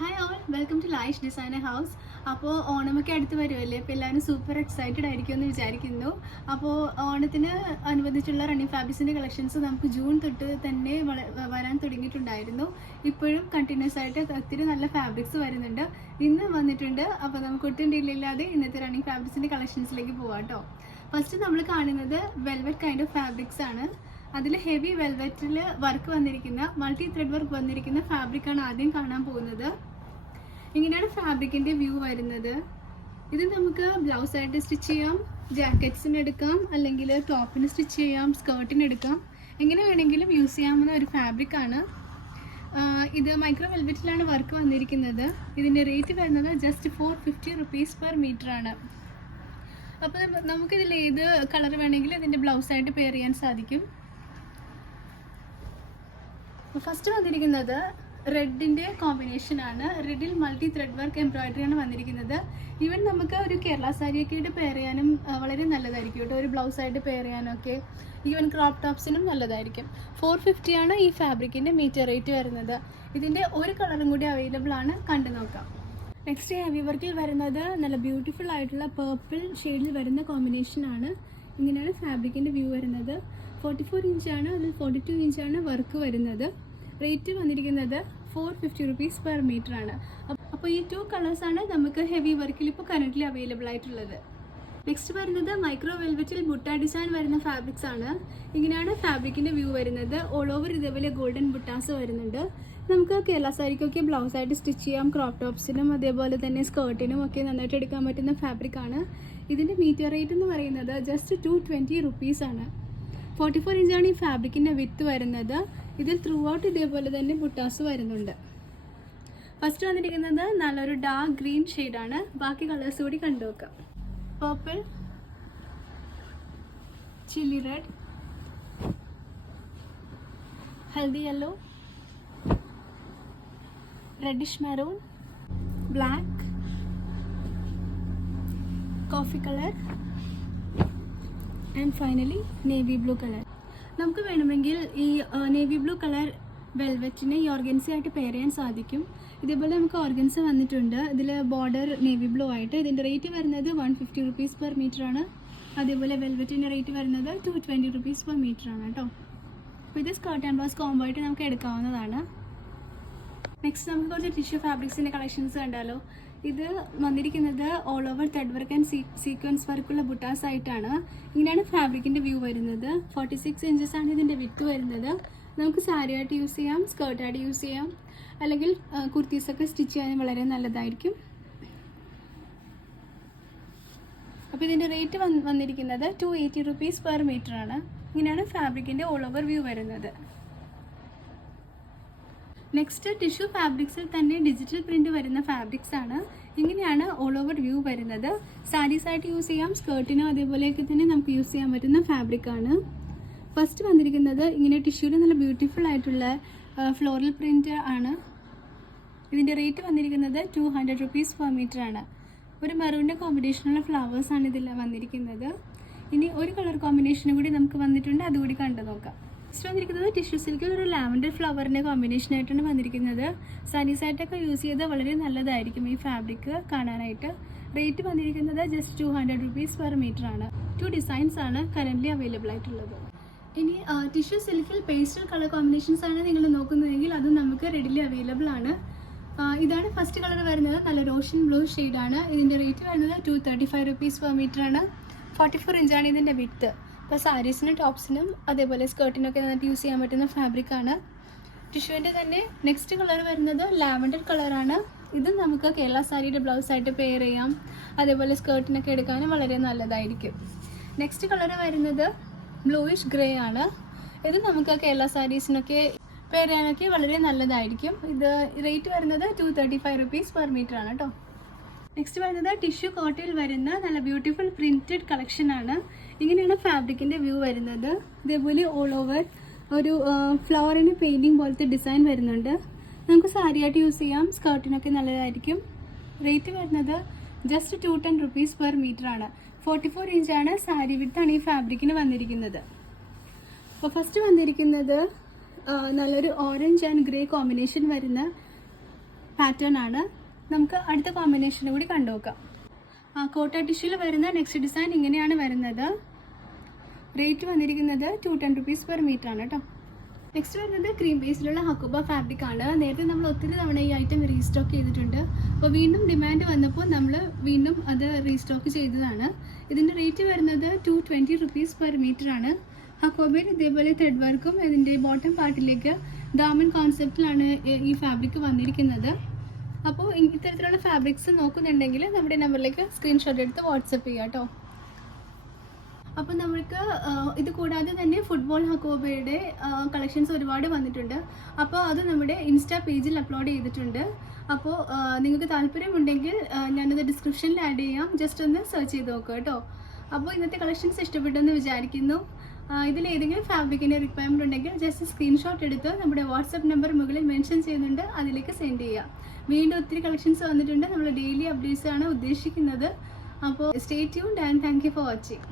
Hi all, welcome to Laish designer house. അപ്പോൾ ഓണമൊക്കെ അടുത്ത് വരുമല്ലേ, അപ്പോൾ എല്ലാവരും സൂപ്പർ എക്സൈറ്റഡ് ആയിരിക്കുമെന്ന് വിചാരിക്കുന്നു. അപ്പോൾ ഓണത്തിന് അനുബന്ധിച്ചുള്ള റണ്ണിങ് ഫാബ്രിക്സിൻ്റെ കളക്ഷൻസ് നമുക്ക് ജൂൺ തൊട്ട് തന്നെ വരാൻ തുടങ്ങിയിട്ടുണ്ടായിരുന്നു. ഇപ്പോഴും കണ്ടിന്യൂസ് ആയിട്ട് ഒത്തിരി നല്ല ഫാബ്രിക്സ് വരുന്നുണ്ട്. ഇന്ന് വന്നിട്ടുണ്ട്. അപ്പോൾ നമുക്ക് ഒട്ടും ഡിലേ ഇല്ലാതെ ഇന്നത്തെ റണ്ണിങ് ഫാബ്രിക്സിൻ്റെ കളക്ഷൻസിലേക്ക് പോവാം കേട്ടോ. ഫസ്റ്റ് നമ്മൾ കാണുന്നത് വെൽവെറ്റ് കൈൻഡ് ഓഫ് ഫാബ്രിക്സ് ആണ്. അതിൽ ഹെവി വെൽവെറ്റിൽ വർക്ക് വന്നിരിക്കുന്ന മൾട്ടി ത്രെഡ് വർക്ക് വന്നിരിക്കുന്ന ഫാബ്രിക്കാണ് ആദ്യം കാണാൻ പോകുന്നത്. ഇങ്ങനെയാണ് ഫാബ്രിക്കിൻ്റെ വ്യൂ വരുന്നത്. ഇത് നമുക്ക് ബ്ലൗസായിട്ട് സ്റ്റിച്ച് ചെയ്യാം, ജാക്കറ്റ്സിന് എടുക്കാം, അല്ലെങ്കിൽ ടോപ്പിന് സ്റ്റിച്ച് ചെയ്യാം, സ്കേർട്ടിന് എടുക്കാം. എങ്ങനെ വേണമെങ്കിലും യൂസ് ചെയ്യാവുന്ന ഒരു ഫാബ്രിക്കാണ്. ഇത് മൈക്രോ വെൽവെറ്റിലാണ് വർക്ക് വന്നിരിക്കുന്നത്. ഇതിൻ്റെ റേറ്റ് വരുന്നത് ജസ്റ്റ് 450 rupees per meter ആണ്. അപ്പോൾ നമുക്കിതിൽ ഏത് കളർ വേണമെങ്കിലും ഇതിൻ്റെ ബ്ലൗസായിട്ട് പെയർ ചെയ്യാൻ സാധിക്കും. ഫസ്റ്റ് വന്നിരിക്കുന്നത് റെഡിൻ്റെ കോമ്പിനേഷനാണ്. റെഡിൽ മൾട്ടി ത്രെഡ് വർക്ക് എംബ്രോയിഡറി ആണ് വന്നിരിക്കുന്നത്. ഈവൻ നമുക്ക് ഒരു കേരള സാരിയൊക്കെ ആയിട്ട് പെയർ ചെയ്യാനും വളരെ നല്ലതായിരിക്കും കേട്ടോ. ഒരു ബ്ലൗസായിട്ട് പെയർ ചെയ്യാനൊക്കെ, ഈവൻ ക്രോപ്പ് ടോപ്സിനും നല്ലതായിരിക്കും. 450 ആണ് ഈ ഫാബ്രിക്കിൻ്റെ മീറ്റർ റേറ്റ് വരുന്നത്. ഇതിൻ്റെ ഒരു കളറും കൂടി അവൈലബിൾ ആണ്, കണ്ടു നോക്കാം. നെക്സ്റ്റ് ഹെവി വർക്കിൽ വരുന്നത് നല്ല ബ്യൂട്ടിഫുൾ ആയിട്ടുള്ള പേർപ്പിൾ ഷെയ്ഡിൽ വരുന്ന കോമ്പിനേഷനാണ്. ഇങ്ങനെയാണ് ഫാബ്രിക്കിൻ്റെ വ്യൂ വരുന്നത്. 44 ഇഞ്ചാണ്, അതിൽ 42 ഇഞ്ചാണ് വർക്ക് വരുന്നത്. റേറ്റ് വന്നിരിക്കുന്നത് 450 rupees per meter ആണ്. അപ്പോൾ ഈ 2 കളേഴ്സാണ് നമുക്ക് ഹെവി വർക്കിൽ ഇപ്പോൾ കറൻ്റ്ലി അവൈലബിൾ ആയിട്ടുള്ളത്. നെക്സ്റ്റ് വരുന്നത് മൈക്രോ വെൽവെറ്റിൽ ബുട്ട ഡിസൈൻ വരുന്ന ഫാബ്രിക്സ് ആണ്. ഇങ്ങനെയാണ് ഫാബ്രിക്കിൻ്റെ വ്യൂ വരുന്നത്. ഓൾ ഓവർ ഇതേപോലെ ഗോൾഡൻ ബുട്ടാസ് വരുന്നുണ്ട്. നമുക്ക് കേരള സാരിക്കൊക്കെ ബ്ലൗസായിട്ട് സ്റ്റിച്ച് ചെയ്യാം, ക്രോപ്പ് ടോപ്സിനും അതേപോലെ തന്നെ സ്കേർട്ടിനും ഒക്കെ നന്നായിട്ട് എടുക്കാൻ പറ്റുന്ന ഫാബ്രിക്കാണ്. ഇതിൻ്റെ മീറ്റർ റേറ്റ് എന്ന് പറയുന്നത് ജസ്റ്റ് 220 rupees ആണ്. 44 ഇഞ്ചാണ് ഈ ഫാബ്രിക്കിൻ്റെ വിത്ത് വരുന്നത്. ഇതിൽ ത്രൂ ഔട്ട് ഇതേപോലെ തന്നെ ബുട്ടാസ് വരുന്നുണ്ട്. ഫസ്റ്റ് വന്നിരിക്കുന്നത് നല്ലൊരു ഡാർക്ക് ഗ്രീൻ ഷെയ്ഡാണ്. ബാക്കി കളേഴ്സ് കൂടി കണ്ടു നോക്കാം. Purple, chilli red, haldi yellow, reddish maroon, black, coffee colour and finally navy blue colour. നമുക്ക് വേണമെങ്കിൽ ഈ നേവി ബ്ലൂ കളർ വെൽവെറ്റിനെ ഈ ഓർഗൻസ ആയിട്ട് പെയർ ചെയ്യാൻ സാധിക്കും. ഇതേപോലെ നമുക്ക് ഓർഗൻസ വന്നിട്ടുണ്ട്. ഇതിൽ ബോർഡർ നേവി ബ്ലൂ ആയിട്ട്. ഇതിൻ്റെ റേറ്റ് വരുന്നത് 150 rupees per meter ആണ്. അതേപോലെ വെൽവെറ്റിൻ്റെ റേറ്റ് വരുന്നത് 220 rupees per meter ആണ് കേട്ടോ. അപ്പോൾ ഇത് സ്കേർട്ട് ആൻഡ് ബ്ലൗസ് കോംബോ ആയിട്ട് നമുക്ക് എടുക്കാവുന്നതാണ്. നെക്സ്റ്റ് നമുക്ക് കുറച്ച് ടിഷ്യൂ ഫാബ്രിക്സിൻ്റെ കളക്ഷൻസ് കണ്ടാലോ. ഇത് വന്നിരിക്കുന്നത് all over thread work and sequence വർക്കുള്ള ബുട്ടാസ് ആയിട്ടാണ്. ഇങ്ങനെയാണ് ഫാബ്രിക്കിൻ്റെ വ്യൂ വരുന്നത്. 46 inches ആണ് ഇതിൻ്റെ വിത്ത് വരുന്നത്. നമുക്ക് സാരിയായിട്ട് യൂസ് ചെയ്യാം, സ്കേർട്ടായിട്ട് യൂസ് ചെയ്യാം, അല്ലെങ്കിൽ കുർത്തീസൊക്കെ സ്റ്റിച്ച് ചെയ്യാൻ വളരെ നല്ലതായിരിക്കും. അപ്പോൾ ഇതിൻ്റെ റേറ്റ് വന്നിരിക്കുന്നത് 280 rupees per meter ആണ്. ഇങ്ങനെയാണ് ഫാബ്രിക്കിൻ്റെ ഓൾ ഓവർ വ്യൂ വരുന്നത്. നെക്സ്റ്റ് ടിഷ്യൂ ഫാബ്രിക്സിൽ തന്നെ ഡിജിറ്റൽ പ്രിൻറ്റ് വരുന്ന ഫാബ്രിക്സ് ആണ്. ഇങ്ങനെയാണ് ഓൾ ഓവർ വ്യൂ വരുന്നത്. സാരീസായിട്ട് യൂസ് ചെയ്യാം, സ്കേർട്ടിനോ അതേപോലെയൊക്കെ തന്നെ നമുക്ക് യൂസ് ചെയ്യാൻ പറ്റുന്ന ഫാബ്രിക്കാണ്. ഫസ്റ്റ് വന്നിരിക്കുന്നത് ഇങ്ങനെ ടിഷ്യൂവിൽ നല്ല ബ്യൂട്ടിഫുൾ ആയിട്ടുള്ള ഫ്ലോറൽ പ്രിൻറ്റ് ആണ്. ഇതിൻ്റെ റേറ്റ് വന്നിരിക്കുന്നത് 200 rupees per meter ആണ്. ഒരു മെറൂണിൻ്റെ കോമ്പിനേഷനുള്ള ഫ്ലവേഴ്സാണ് ഇതിൽ വന്നിരിക്കുന്നത്. ഇനി ഒരു കളർ കോമ്പിനേഷനും കൂടി നമുക്ക് വന്നിട്ടുണ്ട്, അതുകൂടി കണ്ടു നോക്കാം. നെക്സ്റ്റ് വന്നിരിക്കുന്നത് ടിഷ്യൂ സിൽക്കിൽ ഒരു ലാവൻഡർ ഫ്ലവറിൻ്റെ കോമ്പിനേഷനായിട്ടാണ് വന്നിരിക്കുന്നത്. സാരീസായിട്ടൊക്കെ യൂസ് ചെയ്ത് വളരെ നല്ലതായിരിക്കും ഈ ഫാബ്രിക് കാണാനായിട്ട്. റേറ്റ് വന്നിരിക്കുന്നത് ജസ്റ്റ് 200 rupees per meter ആണ്. 2 ഡിസൈൻസ് ആണ് കറൻ്റ്ലി അവൈലബിൾ ആയിട്ടുള്ളത്. ഇനി ടിഷ്യൂ സിൽക്കിൽ പേസ്റ്റൽ കളർ കോമ്പിനേഷൻസ് ആണ് നിങ്ങൾ നോക്കുന്നതെങ്കിൽ അതും നമുക്ക് റെഡിലി അവൈലബിൾ ആണ്. ഇതാണ് ഫസ്റ്റ് കളർ വരുന്നത്. നല്ല റോഷൻ ബ്ലൂ ഷെയ്ഡാണ്. ഇതിൻ്റെ റേറ്റ് വരുന്നത് 235 rupees per meter ആണ്. 44 ഇഞ്ചാണ് ഇതിൻ്റെ വിത്ത്. അപ്പോൾ സാരീസിനും ടോപ്സിനും അതേപോലെ സ്കേർട്ടിനൊക്കെ നന്നായിട്ട് യൂസ് ചെയ്യാൻ പറ്റുന്ന ഫാബ്രിക്കാണ്. ടിഷ്യൂവിൻ്റെ തന്നെ നെക്സ്റ്റ് കളർ വരുന്നത് ലാവൻഡർ കളറാണ്. ഇത് നമുക്ക് കേരള സാരിയുടെ ബ്ലൗസായിട്ട് പെയർ ചെയ്യാം, അതേപോലെ സ്കേർട്ടിനൊക്കെ എടുക്കാനും വളരെ നല്ലതായിരിക്കും. നെക്സ്റ്റ് കളർ വരുന്നത് ബ്ലൂയിഷ് ഗ്രേ ആണ്. ഇത് നമുക്ക് കേരള സാരീസിനൊക്കെ പെയർ ചെയ്യാനൊക്കെ വളരെ നല്ലതായിരിക്കും. ഇത് റേറ്റ് വരുന്നത് 235 rupees per meter ആണ് കേട്ടോ. നെക്സ്റ്റ് വരുന്നത് ടിഷ്യൂ കോട്ടയിൽ വരുന്ന നല്ല ബ്യൂട്ടിഫുൾ പ്രിൻറ്റഡ് കളക്ഷനാണ്. ഇങ്ങനെയാണ് ഫാബ്രിക്കിൻ്റെ വ്യൂ വരുന്നത്. ഇതേപോലെ ഓൾ ഓവർ ഒരു ഫ്ലവറിന് പെയിൻറ്റിങ് പോലത്തെ ഡിസൈൻ വരുന്നുണ്ട്. നമുക്ക് സാരിയായിട്ട് യൂസ് ചെയ്യാം, സ്കേർട്ടിനൊക്കെ നല്ലതായിരിക്കും. റേറ്റ് വരുന്നത് ജസ്റ്റ് 210 rupees per meter ആണ്. 44 ഇഞ്ചാണ് സാരി വിത്താണ് ഈ ഫാബ്രിക്കിന് വന്നിരിക്കുന്നത്. അപ്പോൾ ഫസ്റ്റ് വന്നിരിക്കുന്നത് നല്ലൊരു ഓറഞ്ച് ആൻഡ് ഗ്രേ കോമ്പിനേഷൻ വരുന്ന പാറ്റേൺ ആണ്. നമുക്ക് അടുത്ത കോമ്പിനേഷനും കൂടി കണ്ടു നോക്കാം. കോട്ട ടിഷ്യൂവിൽ വരുന്ന നെക്സ്റ്റ് ഡിസൈൻ ഇങ്ങനെയാണ് വരുന്നത്. റേറ്റ് വന്നിരിക്കുന്നത് 210 rupees per meter ആണ് കേട്ടോ. നെക്സ്റ്റ് വരുന്നത് ക്രീം ബേസിലുള്ള ഹക്കോബ ഫാബ്രിക് ആണ്. നേരത്തെ നമ്മൾ ഒത്തിരി തവണ ഈ ഐറ്റം റീസ്റ്റോക്ക് ചെയ്തിട്ടുണ്ട്. അപ്പോൾ വീണ്ടും ഡിമാൻഡ് വന്നപ്പോൾ നമ്മൾ വീണ്ടും അത് റീസ്റ്റോക്ക് ചെയ്തതാണ്. ഇതിൻ്റെ റേറ്റ് വരുന്നത് 220 rupees per meter ആണ്. ഹക്കോബയിൽ ഇതേപോലെ ത്രെഡ് വർക്കും ഇതിൻ്റെ ബോട്ടം പാർട്ടിലേക്ക് ഗാർമെൻറ്റ് കോൺസെപ്റ്റിലാണ് ഈ ഫാബ്രിക് വന്നിരിക്കുന്നത്. അപ്പോൾ ഇത്തരത്തിലുള്ള ഫാബ്രിക്സ് നോക്കുന്നുണ്ടെങ്കിൽ നമ്മുടെ നമ്പറിലേക്ക് സ്ക്രീൻഷോട്ട് എടുത്ത് വാട്സപ്പ് ചെയ്യുക കേട്ടോ. അപ്പോൾ നമുക്ക് ഇത് കൂടാതെ തന്നെ ഫുട്ബോൾ ഹക്കോബയുടെ കളക്ഷൻസ് ഒരുപാട് വന്നിട്ടുണ്ട്. അപ്പോൾ അത് നമ്മുടെ ഇൻസ്റ്റാ പേജിൽ അപ്ലോഡ് ചെയ്തിട്ടുണ്ട്. അപ്പോൾ നിങ്ങൾക്ക് താല്പര്യമുണ്ടെങ്കിൽ ഞാനത് ഡിസ്ക്രിപ്ഷനിൽ ആഡ് ചെയ്യാം. ജസ്റ്റ് ഒന്ന് സെർച്ച് ചെയ്ത് നോക്കുക കേട്ടോ. അപ്പോൾ ഇന്നത്തെ കളക്ഷൻസ് ഇഷ്ടപ്പെട്ടെന്ന് വിചാരിക്കുന്നു. ഇതിലേതെങ്കിലും ഫാബ്രിക്കിൻ്റെ റിക്വയർമെൻറ്റ് ഉണ്ടെങ്കിൽ ജസ്റ്റ് സ്ക്രീൻഷോട്ട് എടുത്ത് നമ്മുടെ വാട്സപ്പ് നമ്പർ മുകളിൽ മെൻഷൻ ചെയ്യുന്നുണ്ട്, അതിലേക്ക് സെൻഡ് ചെയ്യുക. വീണ്ടും ഒത്തിരി കളക്ഷൻസ് വന്നിട്ടുണ്ട്. നമ്മൾ ഡെയിലി അപ്ഡേറ്റ്സ് ആണ് ഉദ്ദേശിക്കുന്നത്. അപ്പോൾ stay tuned and thank you for watching.